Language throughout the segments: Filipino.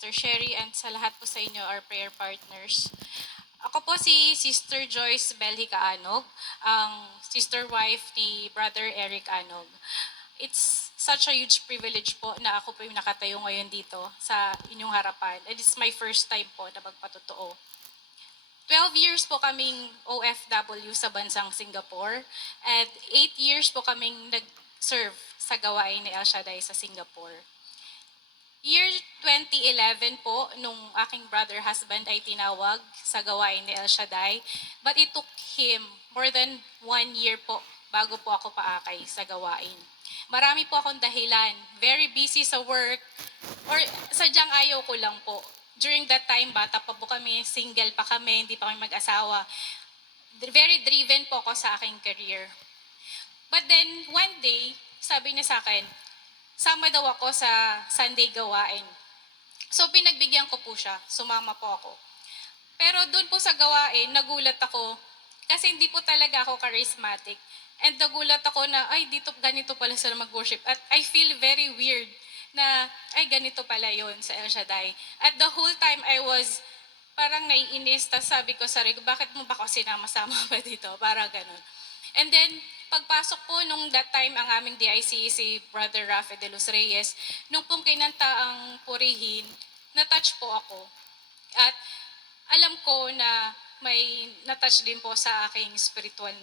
Sister Sherry, and sa lahat po sa inyo, our prayer partners. Ako po si Sister Joyce Belhica Anog, ang sister wife ni Brother Eric Anog. It's such a huge privilege po na ako po yung nakatayo ngayon dito sa inyong harapan. And it's my first time po na magpatotoo. 12 years po kaming OFW sa bansang Singapore at 8 years po kaming nag-serve sa gawain ni El Shaddai sa Singapore. Year 2011 po, nung aking brother husband ay tinawag sa gawain ni El Shaddai, but it took him more than 1 year po bago po ako paakay sa gawain. Marami po akong dahilan, very busy sa work, or sadyang ayaw ko lang po. During that time, bata pa po kami, single pa kami, hindi pa kami mag-asawa. Very driven po ako sa aking career. But then, one day, sabi niya sa akin, sama daw ako sa Sunday gawain. So pinagbigyan ko po siya, sumama po ako. Pero doon po sa gawain, nagulat ako kasi hindi po talaga ako charismatic. And nagulat ako na, ay dito ganito pala sila mag-worship. At I feel very weird na, ay ganito pala yon sa El Shaddai. At the whole time I was parang naiinis, tas sabi ko sa Rico, bakit mo ba ako sinama-sama pa dito? Para ganun. And then, pagpasok po nung that time ang aming DIC, si Brother Rafa de los Reyes, nung pong kinanta ang purihin, na-touch po ako. At alam ko na may na-touch din po sa aking spiritual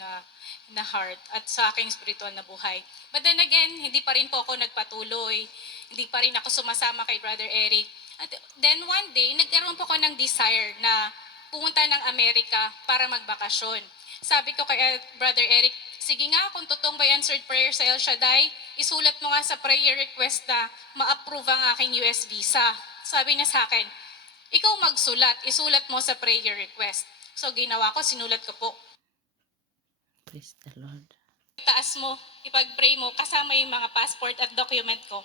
na heart at sa aking spiritual na buhay. But then again, hindi pa rin po ako nagpatuloy. Hindi pa rin ako sumasama kay Brother Eric. At then one day, nagkaroon po ako ng desire na pumunta ng Amerika para magbakasyon. Sabi ko kay Brother Eric, sige nga, kung totoong may answered prayer sa El Shaddai, isulat mo nga sa prayer request na ma-approve ang aking US visa. Sabi niya sa akin, ikaw magsulat, isulat mo sa prayer request. So ginawa ko, sinulat ko po. Praise the Lord. Itaas mo, ipag-pray mo, kasama yung mga passport at document ko.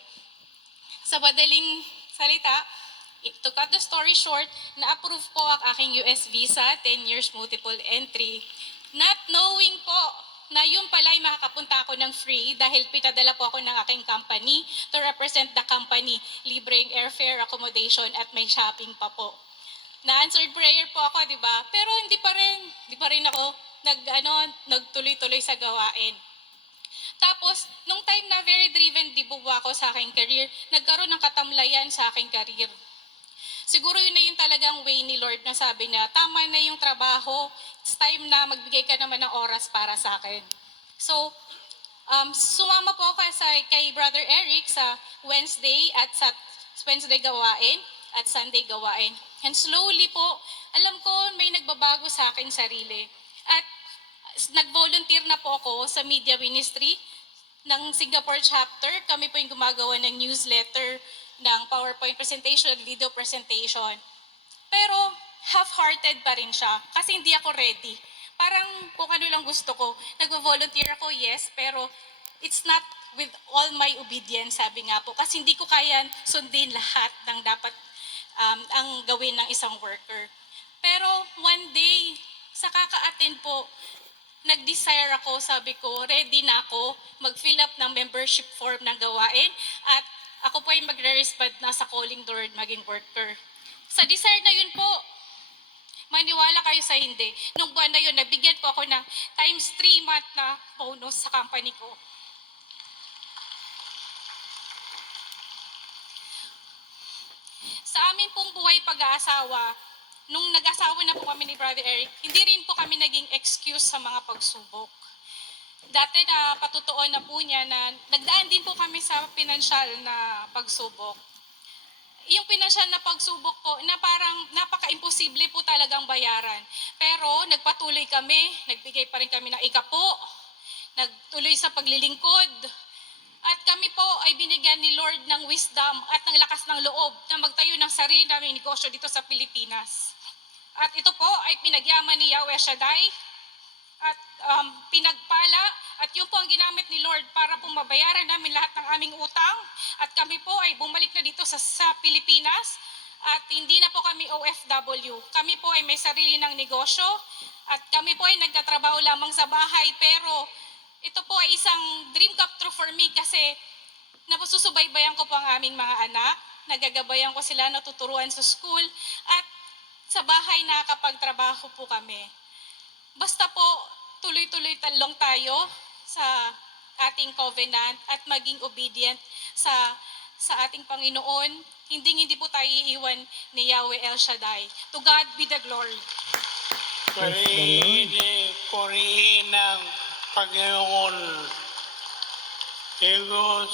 Sa madaling salita, to cut the story short, na-approve po ang aking US visa, 10 years multiple entry, not knowing po na yun pala ay makakapunta ako ng free dahil pinadala po ako ng aking company to represent the company. Libreng airfare, accommodation, at may shopping pa po. Na-answered prayer po ako, di ba? Pero hindi pa rin ako nagtuloy-tuloy sa gawain. Tapos, nung time na very driven di po ako sa aking career, nagkaroon ng katamlayan sa aking career. Siguro yun na yung talagang way ni Lord na sabi niya, tama na yung trabaho, it's time na magbigay ka naman ng oras para sa akin. So, sumama po ako kay Brother Eric sa Wednesday at sa Wednesday gawain at Sunday gawain. And slowly po, alam ko may nagbabago sa aking sarili. At nag-volunteer na po ako sa media ministry ng Singapore chapter. Kami po yung gumagawa ng newsletter, ng PowerPoint presentation, video presentation. Pero half-hearted pa rin siya kasi hindi ako ready. Parang kung ano lang gusto ko. Nagvo-volunteer ako, yes, pero it's not with all my obedience, sabi nga po. Kasi hindi ko kaya sundin lahat ng dapat ang gawin ng isang worker. Pero one day, sa kaka-attend po, nag-desire ako, sabi ko, ready na ako mag-fill up ng membership form ng gawain at ako po ay magre-respond na sa calling Lord maging worker. Sa desire na yun po, maniwala kayo sa hindi. Nung buwan na yun, nabigyan po ako ng times 3 month na bonus sa company ko. Sa amin pong buhay pag-aasawa, nung nag-asawa na po kami ni Brother Eric, hindi rin po kami naging excuse sa mga pagsubok. Dati na patutuon na po niya na nagdaan din po kami sa pinansyal na pagsubok. Yung pinansyal na pagsubok po na parang napaka-imposible po talagang bayaran. Pero nagpatuloy kami, nagbigay pa rin kami ng ikapo, nagtuloy sa paglilingkod. At kami po ay binigyan ni Lord ng wisdom at ng lakas ng loob na magtayo ng sarili naming negosyo dito sa Pilipinas. At ito po ay pinagyaman ni Yahweh Shaddai at pinagpala at yun po ang ginamit ni Lord para po mabayaran namin lahat ng aming utang at kami po ay bumalik na dito sa Pilipinas at hindi na po kami OFW. Kami po ay may sarili ng negosyo at kami po ay nagtatrabaho lamang sa bahay pero ito po ay isang dream come true for me kasi napususubaybayan ko po ang aming mga anak. nagagabayan ko sila, natuturuan sa school, at sa bahay nakakapagtrabaho po kami. Basta po, tuloy-tuloy talong tayo sa ating covenant at maging obedient sa ating Panginoon. Hindi po tayo iiwan ni Yahweh El Shaddai. To God be the glory. Praise the Lord. Purihin ng Panginoon. Ego